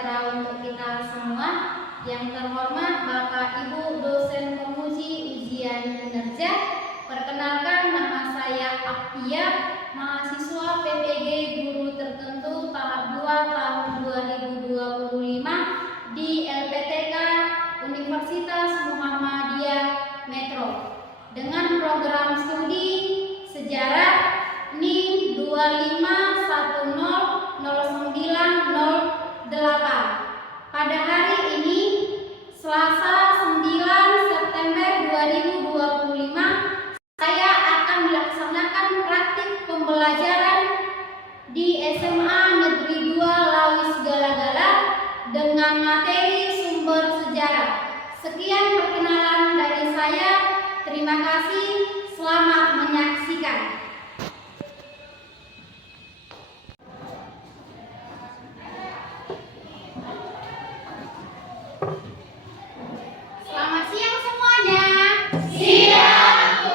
sejahtera untuk kita semua. Yang terhormat Bapak Ibu dosen penguji ujian kinerja, perkenalkan nama saya Aktia, mahasiswa PPG Guru Tertentu tahap 2 tahun 2025 di LPTK Universitas Muhammadiyah Metro dengan program studi sejarah NIM 25100908. Pada hari ini, Selasa 9 September 2025, saya akan melaksanakan praktik pembelajaran di SMA Negeri 2 Lawis Galagala dengan materi sumber sejarah. Sekian perkenalan dari saya. Terima kasih. Selamat menyaksikan. Selamat siang semuanya. Siang, Bu.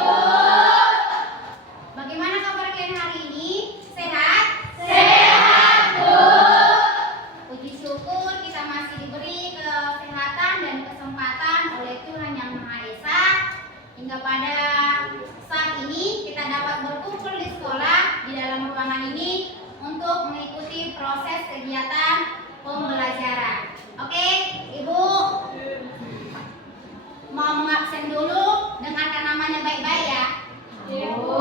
Bagaimana kabar kalian hari ini? Sehat? Sehat, Bu. Puji syukur kita masih diberi kesehatan dan kesempatan oleh Tuhan Yang Maha Esa hingga pada saat ini kita dapat berkumpul di sekolah di dalam ruangan ini untuk mengikuti proses kegiatan pembelajaran. Oke, Ibu mau mengabsen dulu, dengarkan namanya baik-baik ya. Ibu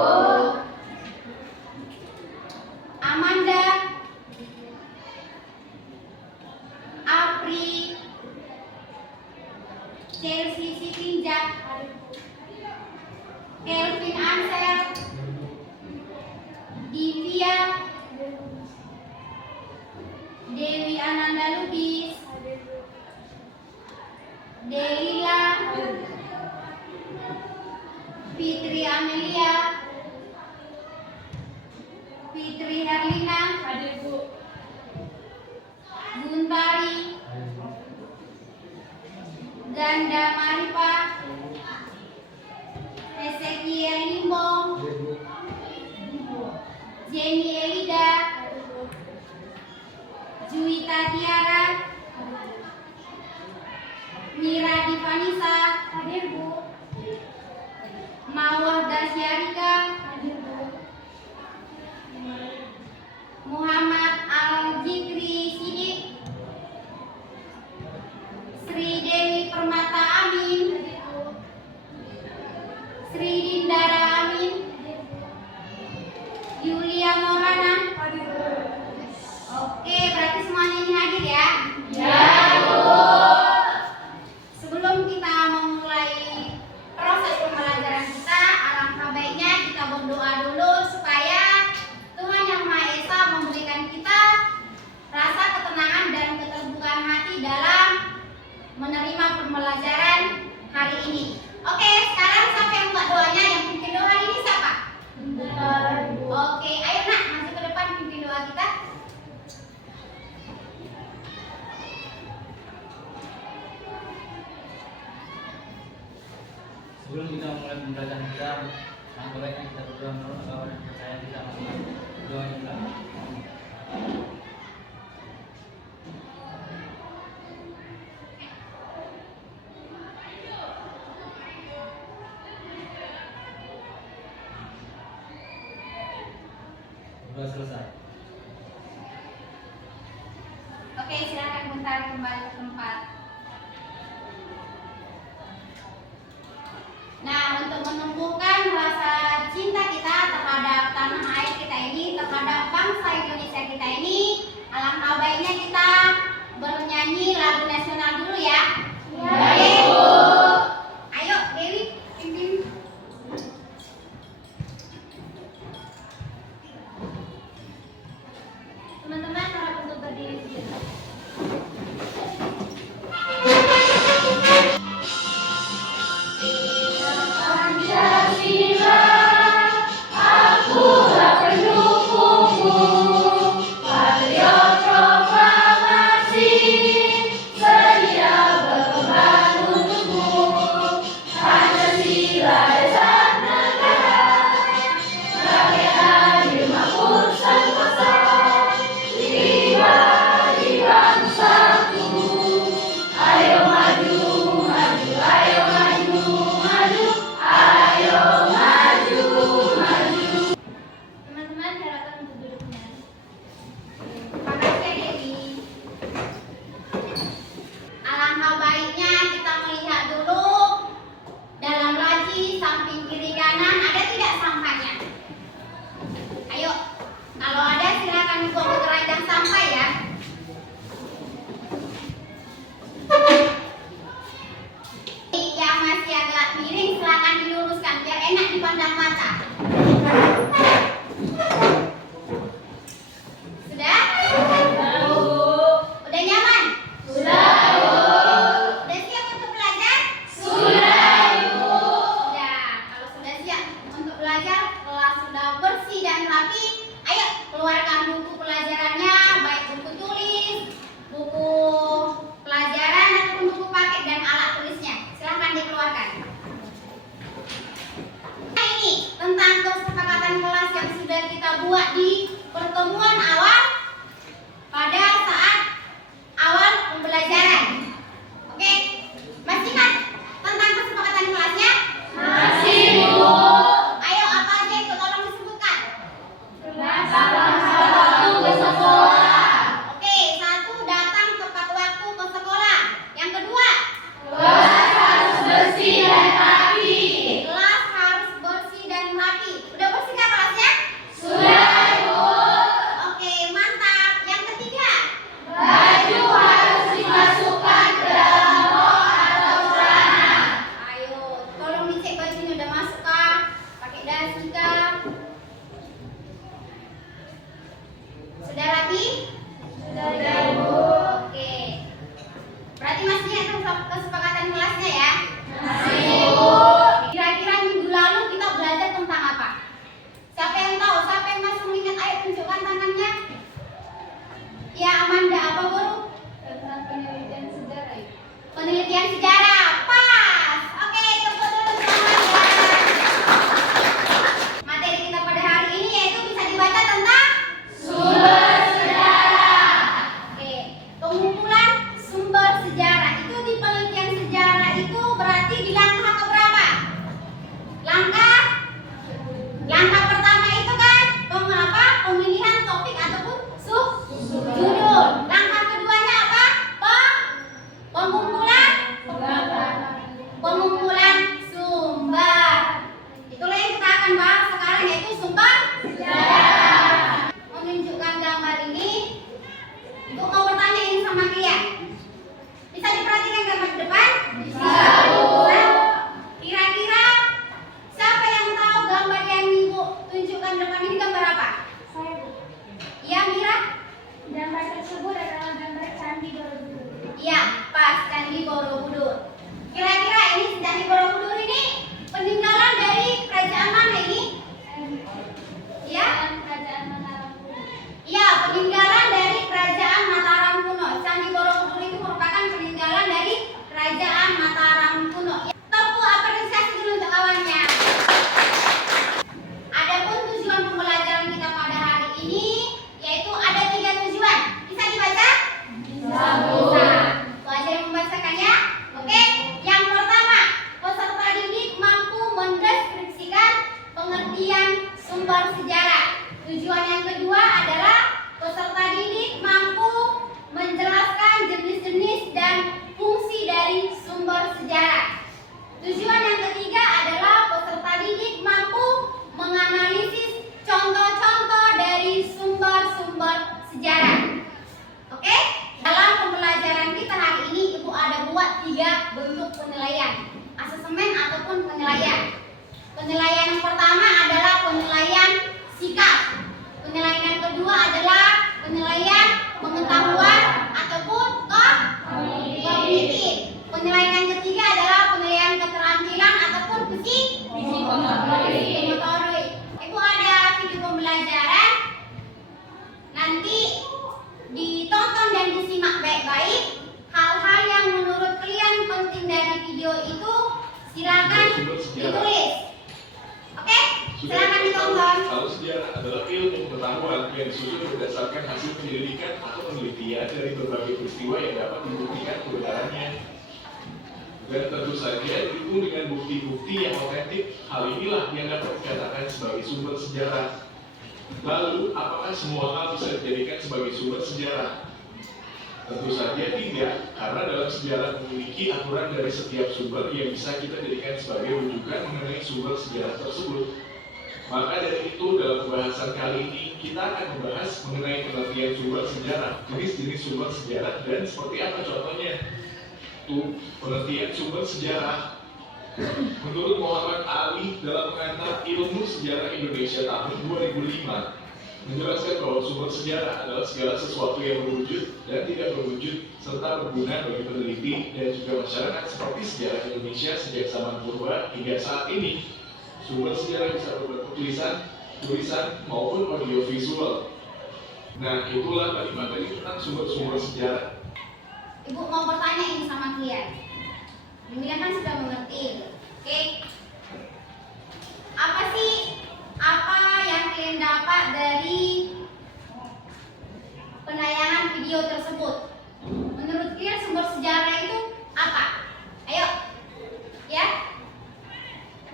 Amanda Apri Chelsea Sitinjak, Kelvin Ansel, Divya, Dewi Ananda Lubis, Delila, Fitri Amelia, Fitri Herlina, Guntari, Ganda Maripa, Ezekiel Limbong, Jenny Elida, Juwita Tiara, Mira Divanisa, hadir Bu. Mawar Dasyarika, hadir Bu. Muhammad Al-Jikri Sidik, Sri Dewi Permata Amin, hadir Bu. Sri Dindara Amin, Yulia Maulana, hadir Bu. Oke, berarti semuanya ini hadir ya? Ya, Bu. Sebelum kita memulai proses pembelajaran kita, alangkah baiknya kita berdoa dulu supaya Tuhan Yang Maha Esa memberikan kita rasa ketenangan dan keterbukaan hati dalam menerima pembelajaran hari ini. Oke, sekarang siapa yang buat doanya? Yang pimpin doa hari ini siapa? Oke, ayo nak, maju ke depan pimpin doa kita. Sebelum kita memulai pembelajaran kita, langkah baiknya kita berdoa menurut agama dan percaya kita masing-masing. Doa kita. Doa selesai. Oke, silakan bentar kembali ke tempat. Nah, untuk menumbuhkan rasa cinta kita terhadap tanah air kita ini, terhadap bangsa Indonesia kita ini, alangkah baiknya kita bernyanyi lagu nasional dulu ya. Oke, Bu. Ayo, Dewi, pimpin. Teman-teman harap untuk berdiri sejenak. Pancasila, akulah pendukungmu, patriot proklamasi, sedia berkorban untukmu. Pancasila dasar negara, rakyat adil makmur sentosa, jiwa jiwa Lagi? Sudah, Bu. Oke. Berarti masih ingat kesepakatan kelasnya ya? Masih, Bu. Kira-kira minggu lalu kita belajar tentang apa? Siapa yang tahu? Siapa yang masih mengingat? Ayo tunjukkan tangannya. Ya, Amanda, apa guru? Tentang penelitian sejarah. Penelitian sejarah. Pas. Oke, tepuk dulu untuk Amanda. Materi kita pada hari ini yaitu bisa dibaca tentang Sumber sejarah. Oke, pengumpulan sumber sejarah. Itu di penelitian sejarah itu berarti di langkah keberapa? Langkah pertama itu kan pemilihan topik ataupun judul. Langkah keduanya apa? Pengumpulan sumber. Itulah yang kita akan bahas sekarang yaitu sumber sejarah. Menunjukkan gambar ini, Ibu mau bertanya ini sama kalian. Bisa diperhatikan gambar di depan? Bisa, Bu. Kira-kira siapa yang tahu gambar yang Ibu tunjukkan depan ini gambar apa? Saya, Bu. Iya, Mira? Gambar tersebut adalah gambar Candi Borobudur. Iya, pas Candi Borobudur. Kira-kira ini Candi Borobudur ini peninggalan dari kerajaan mana ini? Iya? Kerajaan Mataram kuno. Iya, peninggalan dari kerajaan Mataram kuno. Candi Borobudur itu merupakan peninggalan dari kerajaan Mataram kuno. Tepuk apresiasi dulu untuk kawannya. Adapun tujuan pembelajaran kita pada hari ini yaitu ada 3 tujuan. Bisa dibaca? Bisa, Bu. Bisa. Bu aja yang membacakannya. Oke. Yang pertama, peserta didik mampu mendeskripsikan pengertian sumber sejarah. Tujuan yang kedua adalah peserta didik mampu menjelaskan jenis-jenis dan fungsi dari sumber sejarah. Tujuan yang ketiga adalah peserta didik mampu menganalisis contoh-contoh dari sumber-sumber sejarah. Oke? Dalam pembelajaran kita hari ini Ibu ada buat 3 bentuk penilaian, asesmen ataupun penilaian. Penilaian yang pertama adalah penilaian sikap. Penilaian yang kedua adalah penilaian pengetahuan ataupun kognitif. Penilaian yang ketiga adalah penilaian keterampilan ataupun psikomotorik. Ibu ada video pembelajaran, nanti ditonton dan disimak baik-baik. Hal-hal yang menurut kalian penting dari video itu silakan ditulis. Oke? Silakan ditonton. Kalau sejarah adalah ilmu pengetahuan yang disusun berdasarkan hasil penyelidikan atau penelitian dari berbagai peristiwa yang dapat membuktikan kebenarannya. Dan tentu saja didukung dengan bukti-bukti yang otentik. Hal inilah yang dapat dikatakan sebagai sumber sejarah. Lalu, apakah semua hal bisa dijadikan sebagai sumber sejarah? Tentu saja tidak, karena dalam sejarah memiliki aturan dari setiap sumber yang bisa kita jadikan sebagai rujukan mengenai sumber sejarah tersebut. Maka dari itu, dalam pembahasan kali ini, kita akan membahas mengenai pengertian sumber sejarah, jenis-jenis sumber sejarah, dan seperti apa contohnya. Pengertian sumber sejarah. Menurut Muhammad Ali dalam pengantar Ilmu Sejarah Indonesia tahun 2005, menjelaskan bahwa sumber sejarah adalah segala sesuatu yang berwujud dan tidak berwujud serta berguna bagi peneliti dan juga masyarakat seperti sejarah Indonesia sejak zaman purba hingga saat ini. Sumber sejarah bisa berbentuk tulisan maupun audiovisual. Nah, itulah tadi materi tentang sumber-sumber sejarah. Ibu mau bertanya ini sama kalian. Kalian kan sudah mengerti. Oke? Apa yang kalian dapat dari penayangan video tersebut? Menurut kalian sumber sejarah itu apa? Ayo. Ya?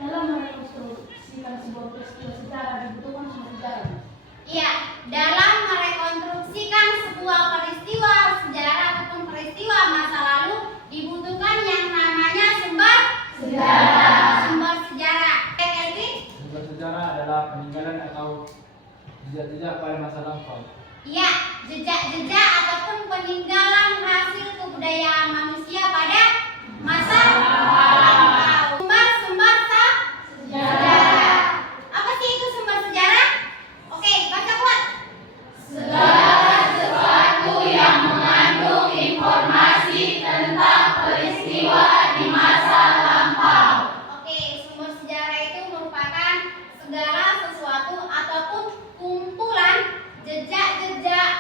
Dalam merekonstruksikan sebuah peristiwa sejarah dibutuhkan sumber sejarah. Iya, dalam merekonstruksikan sebuah peristiwa sejarah ataupun peristiwa masa lalu dibutuhkan yang namanya sumber Sejarah. Sumber sejarah. Kelvin? Sumber sejarah adalah peninggalan atau jejak-jejak pada masa lampau. Iya, jejak-jejak ataupun peninggalan hasil kebudayaan manusia pada masa lampau. Sumber sejarah. Apa sih itu sumber sejarah? Oke, baca kuat. Segala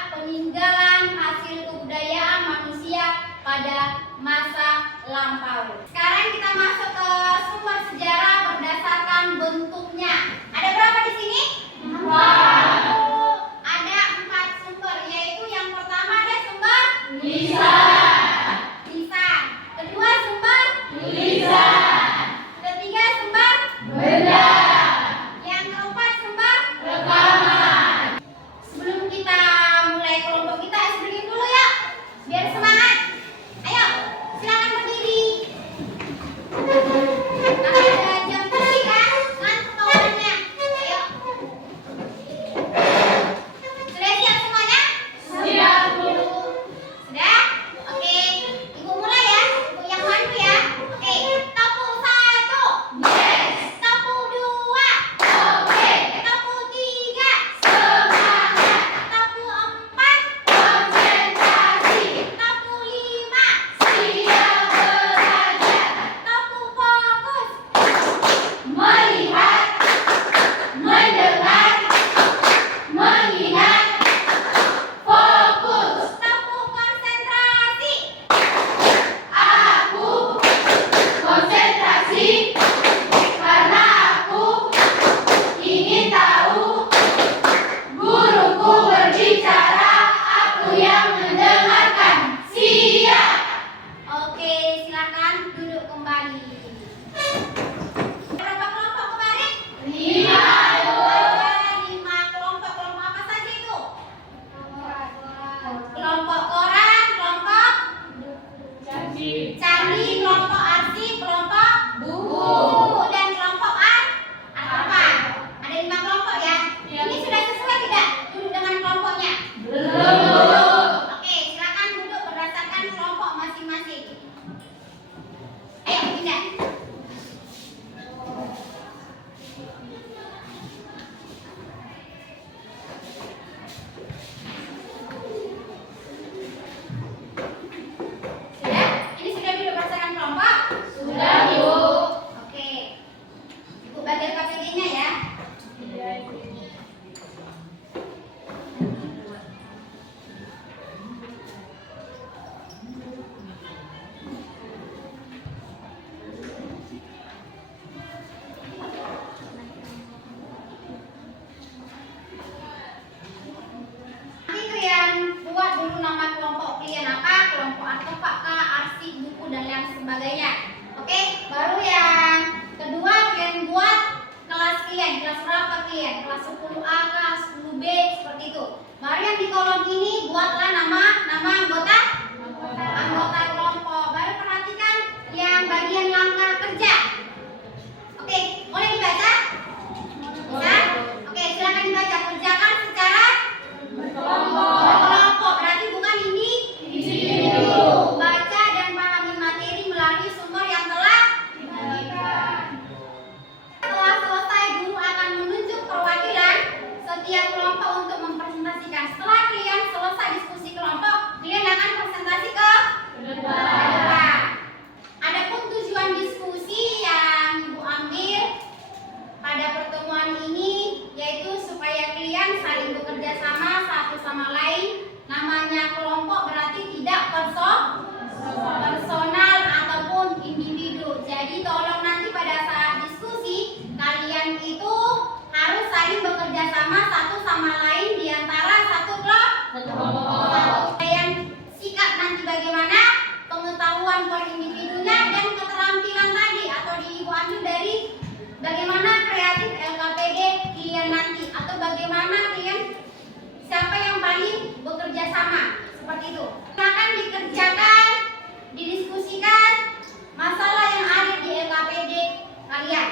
peninggalan hasil kebudayaan manusia pada masa lampau. Sekarang kita masuk ke sumber sejarah berdasarkan bentuknya. Ada berapa di sini? 4. Ada 4 sumber, yaitu yang pertama ada sumber lisan. Kedua sumber tulisan. Ketiga sumber benda. Yang keempat sumber rekaman. Sebelum kita mulai kelompok kita breathing dulu ya, biar semangat. Ayo, silakan berdiri. Nanti ada jam berdiri kan? Ngantuk kawannya. Ayo. Sudah siap semuanya? Siap, Bu. Sudah? Oke. Ibu mulai ya. Ibu yang mandu ya. Oke. Tepuk 1. Yes. Tepuk 2. Oke. Tepuk 3. Semangat. Tepuk 4. Konsentrasi. Tepuk 5. Siap belajar. Tepuk fokus. Melihat. Mendengar. Mengingat. Fokus. Tepuk konsentrasi. Aku konsentrasi karena aku ingin tahu. Guruku berbicara, aku yang mendengarkan. Siap. Oke, silakan duduk kembali. Berapa kelompok kemarin? 5. Ada 5 kelompok. Kelompok apa saja itu? Kelompok koran, kelompok candi, kelompok arsip, kelompok buku, dan kelompok apa? Ada 5 kelompok ya. Ini sudah sesuai tidak duduk dengan kelompoknya? Belum. Oke, silakan duduk berdasarkan kelompok masing-masing. Ayo pindah. Sudah? Ini sudah duduk berdasarkan kelompok? Sudah, Bu. Oke. Ibu bagi KPD-nya ya. Nanti kalian buat dulu nama kelompok kalian apa, kelompok artefak kah, arsip, buku, dan lain sebagainya. Oke, baru yang kedua kalian buat kelas kalian, kelas berapa kalian, kelas 10A kah, 10B, seperti itu. Baru yang di kolom ini buatlah nama anggota kelompok. Baru perhatikan yang bagian langkah kerja. Oke, boleh dibaca? Bisa? Oke, silakan dibaca. Kerjakan secara berkelompok. Berarti bukan individu. Baca dan pahami materi melalui sumber yang telah dibagikan. Setelah selesai, guru akan menunjuk perwakilan setiap kelompok untuk mempresentasikan. Setelah kalian selesai diskusi kelompok, kalian akan presentasi ke depan. Adapun tujuan diskusi yang Ibu ambil pada pertemuan ini yaitu supaya kalian saling bekerja sama satu sama lain. Namanya kelompok berarti tidak personal ataupun individu. Jadi tolong nanti pada saat diskusi kalian itu harus saling bekerja sama satu sama lain di antara satu kelompok. Kalian sikap nanti bagaimana pengetahuan per individunya dan keterampilan tadi atau Ibu ambil dari bagaimana kreatif LKPD kalian nanti atau bagaimana kalian siapa yang paling bekerja sama seperti itu. Akan dikerjakan, didiskusikan masalah yang ada di LKPD kalian.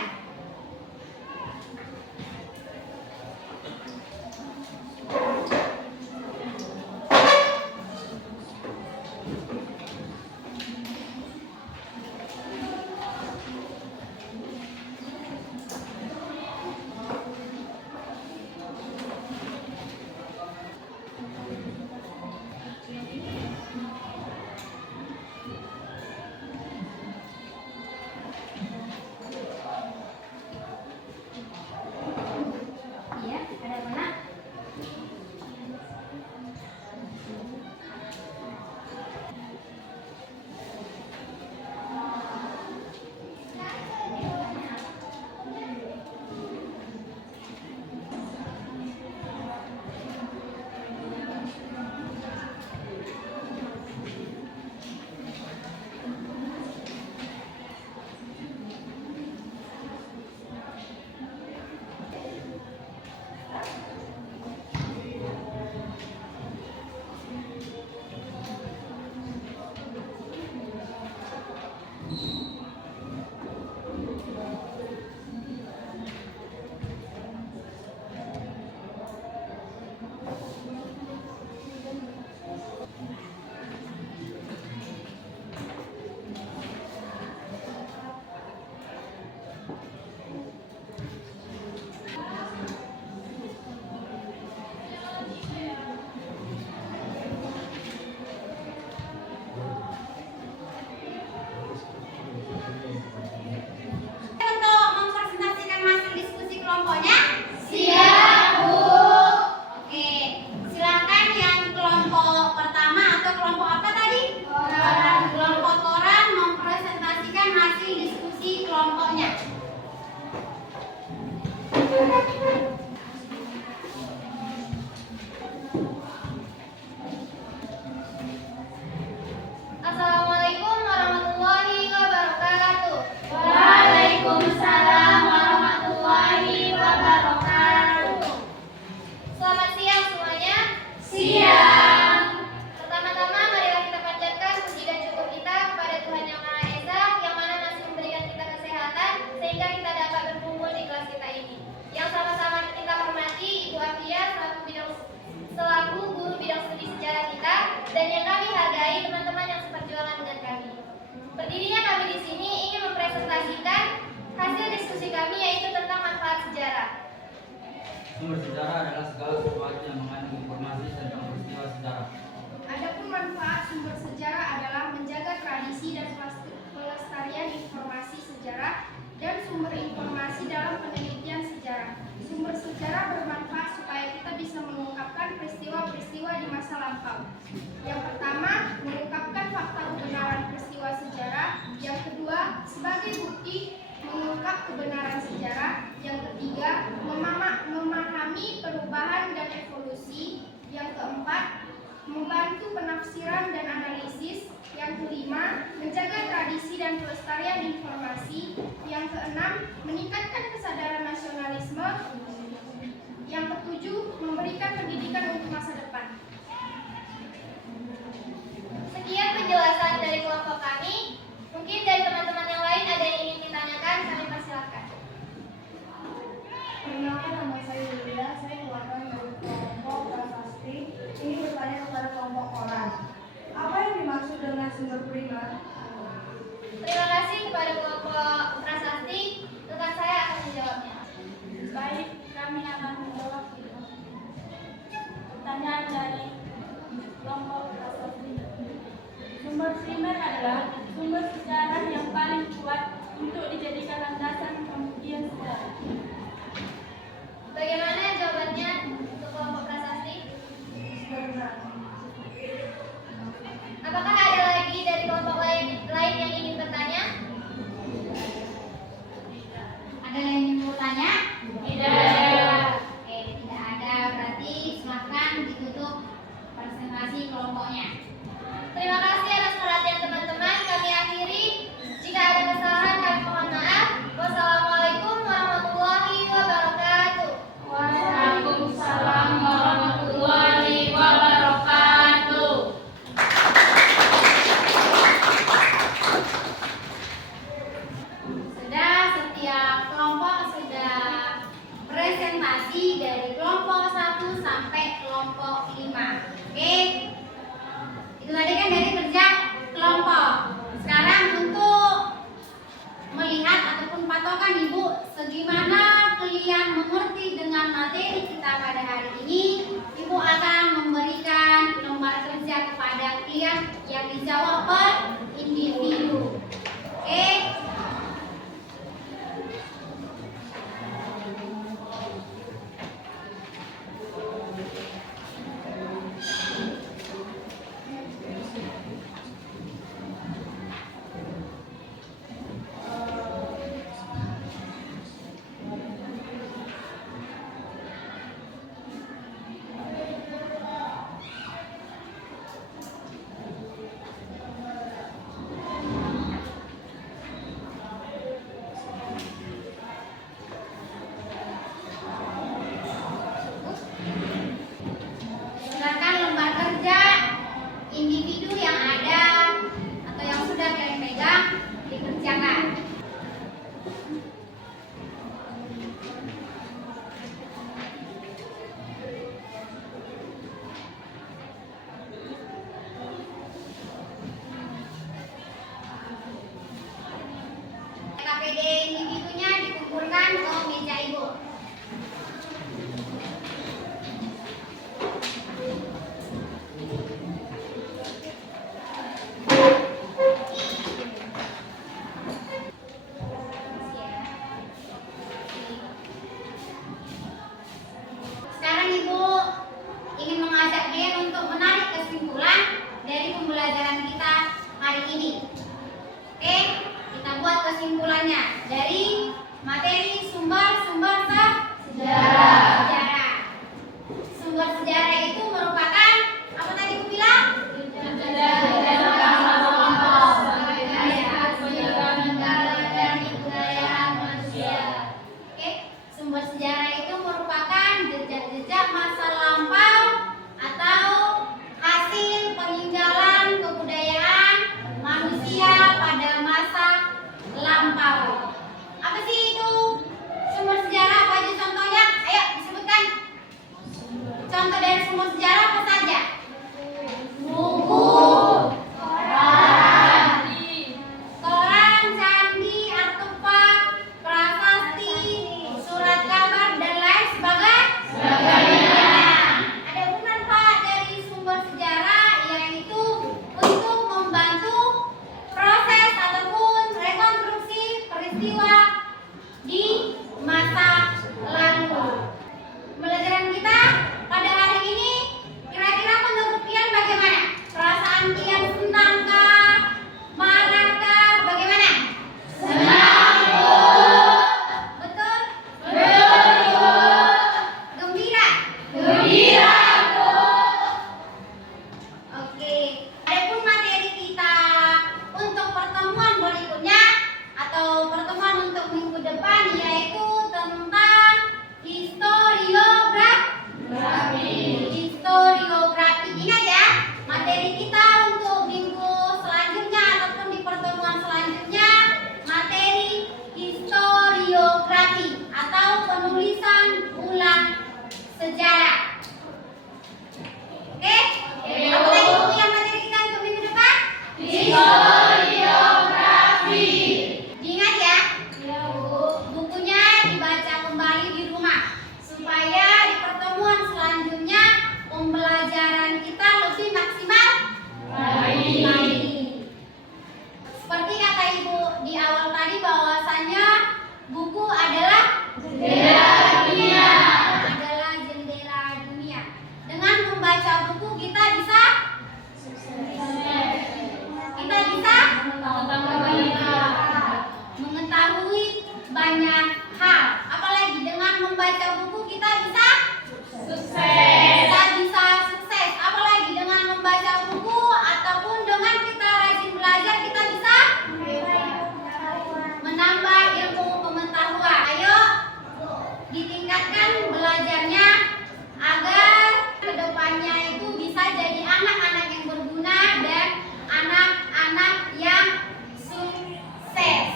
menginformasikan hasil diskusi kami yaitu tentang manfaat sejarah. Sumber sejarah adalah segala sesuatu yang mengandung informasi tentang peristiwa sejarah. Adapun manfaat sumber sejarah adalah menjaga tradisi dan pelestarian informasi sejarah dan sumber informasi dalam penelitian sejarah. Sumber sejarah bermanfaat supaya kita bisa mengungkapkan peristiwa-peristiwa di masa lampau. Yang pertama, mengungkapkan fakta kebenaran peristiwa sejarah. Yang kedua, sebagai bukti mengungkap kebenaran sejarah. Yang ketiga, memahami perubahan dan evolusi. Yang keempat, membantu penafsiran dan analisis. Yang kelima, menjaga tradisi dan pelestarian informasi. Yang keenam, meningkatkan kesadaran nasionalisme. Yang ketujuh, memberikan pendidikan untuk masa depan. Sekian penjelasan dari kelompok kami. Mungkin dari teman-teman yang lain ada yang ingin ditanyakan, kami persilahkan. Perkenalkan, nama saya Yulia, saya keluarga dari kelompok prasasti. Ini bertanya kepada kelompok koran. Apa yang dimaksud dengan sumber primer? Terima kasih kepada kelompok prasasti. Rekan saya akan menjawabnya. Baik, kami akan menjawab pertanyaan dari kelompok prasasti. Sumber primer adalah sumber sejarah yang paling kuat untuk dijadikan landasan pembuktian sejarah. Bagaimana jawabannya untuk kelompok prasasti? Apakah ada lagi dari kelompok lain yang ingin bertanya? Ada yang ingin bertanya? Tidak. Oke, tidak ada. Berarti silakan ditutup presentasi kelompoknya. Terima kasih atas perhatian teman-teman. Kami akhiri. Jika ada kesalahan kami mohon maaf. Wassalamualaikum warahmatullahi wabarakatuh. Waalaikumsalam warahmatullahi wabarakatuh. Sudah, setiap kelompok sudah presentasi dari kelompok 1 sampai kelompok 5. Oke? Itu tadi kan dari kerja kelompok. Sekarang untuk melihat ataupun patokan Ibu segimana kalian mengerti dengan materi kita pada hari ini, Ibu akan memberikan lembar kerja kepada kalian yang dijawab per individu. Oke? Silakan lembar kerja individu yang ada atau yang sudah kalian pegang dikerjakan. KPD individunya dikumpulkan ke meja Ibu. Sekarang Ibu ingin mengajak kalian untuk menarik kesimpulan dari pembelajaran kita hari ini. Oke, kita buat kesimpulannya dari materi sumber-sumber sejarah. Sumber sejarah itu merupakan apa tadi Ibu bilang? Sumber sejarah itu merupakan jejak-jejak masa lampau atau hasil peninggalan kebudayaan manusia pada masa lampau. Apa sih itu sumber sejarah? Apa aja contohnya? Ayo disebutkan. Contoh dari sumber sejarah apa saja? Buku, koran, candi, artefak atau pertemuan untuk minggu depan yaitu tentang historiografi. Ingat ya, materi kita untuk minggu selanjutnya ataupun di pertemuan selanjutnya materi historiografi atau penulisan ulang sejarah. Oke? Apa tadi buku yang materi kita untuk minggu depan? Historiografi. Diingat ya? Bukunya dibaca kembali di rumah supaya di pertemuan selanjutnya pembelajaran kita lebih maksimal. Baik. Seperti kata Ibu di awal tadi bahwasanya buku adalah jendela dunia. Dengan membaca buku kita bisa mengetahui banyak hal. Apalagi dengan membaca buku kita bisa sukses. Apalagi dengan membaca buku ataupun dengan kita rajin belajar kita bisa menambah ilmu pengetahuan. Ayo ditingkatkan belajarnya agar kedepannya itu bisa jadi anak-anak yang berguna dan anak-anak yang sukses.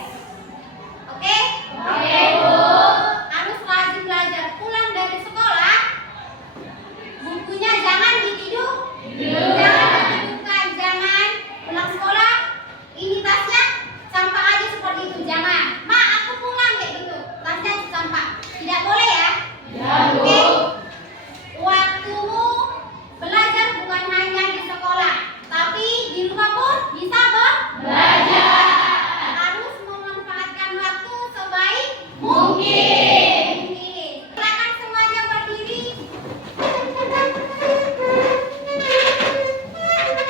Oke? Oke, Bu. Harus rajin belajar. Pulang dari sekolah, bukunya jangan ditidur. Jangan ditidurkan. Jangan pulang sekolah, ini tasnya sampah aja seperti itu. Jangan. Ma, aku pulang kayak gitu. Tasnya sampah. Tidak boleh ya? Ya, Bu. Oke? Waktumu belajar bukan hanya di sekolah, tapi di rumah pun bisa belajar. Harus memanfaatkan waktu sebaik mungkin. Silakan semuanya berdiri.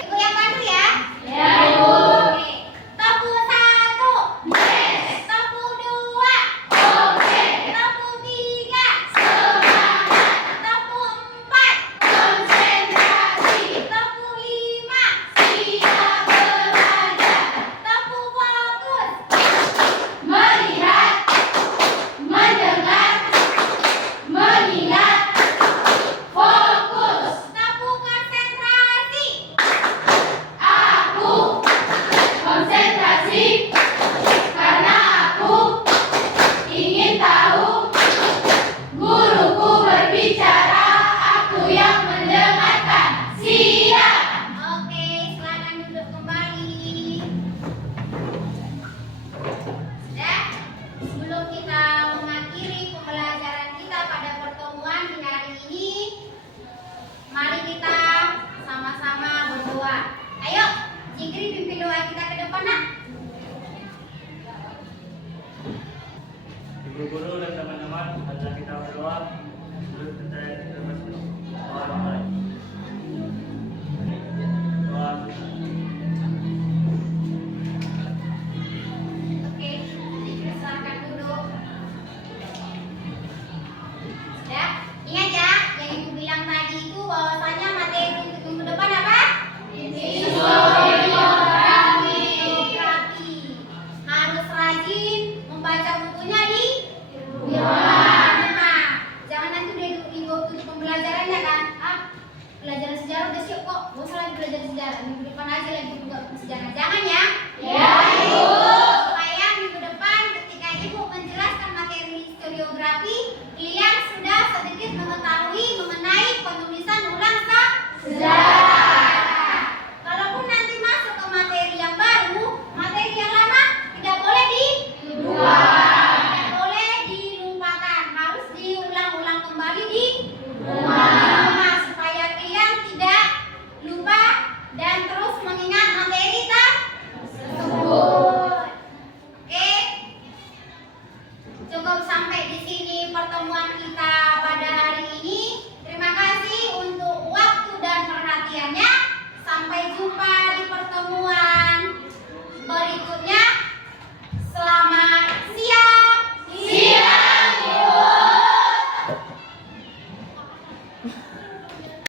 Ibu yang bantu ya. Ya, Ibu. Oke. Tepuk 1. Yes. Tepuk 2. Oke. Tepuk 3. Semangat. Tepuk 4. Konsentrasi. Tepuk 5. Siap belajar. Tepuk fokus. Melihat, mendengar, mengingat, fokus. Tepuk konsentrasi. Aku konsentrasi karena aku ingin tahu. Guruku berbicara, aku yang mendengarkan. Siap. Oke, silakan duduk kembali. Sudah? Sebelum kita mengakhiri pembelajaran kita pada pertemuan di hari ini, mari kita sama-sama berdoa. Ayo, Cikri pimpin doa kita ke depan, Nak. Ibu guru dan teman-teman, adalah kita berdoa. Sebelum kita masuk doa mulai. Doa. Oke, Cikri silakan duduk. Sudah? Ingat ya, yang Ibu bilang tadi itu bahwasanya materi untuk minggu depan apa? Historiografi. Harus rajin membaca bukunya di rumah. Jangan nanti udah Ibu tutup pembelajarannya kan? Pelajaran sejarah udah siap kok. Gak usah lagi belajar sejarah. Minggu depan aja lagi buka sejarah. Jangan ya.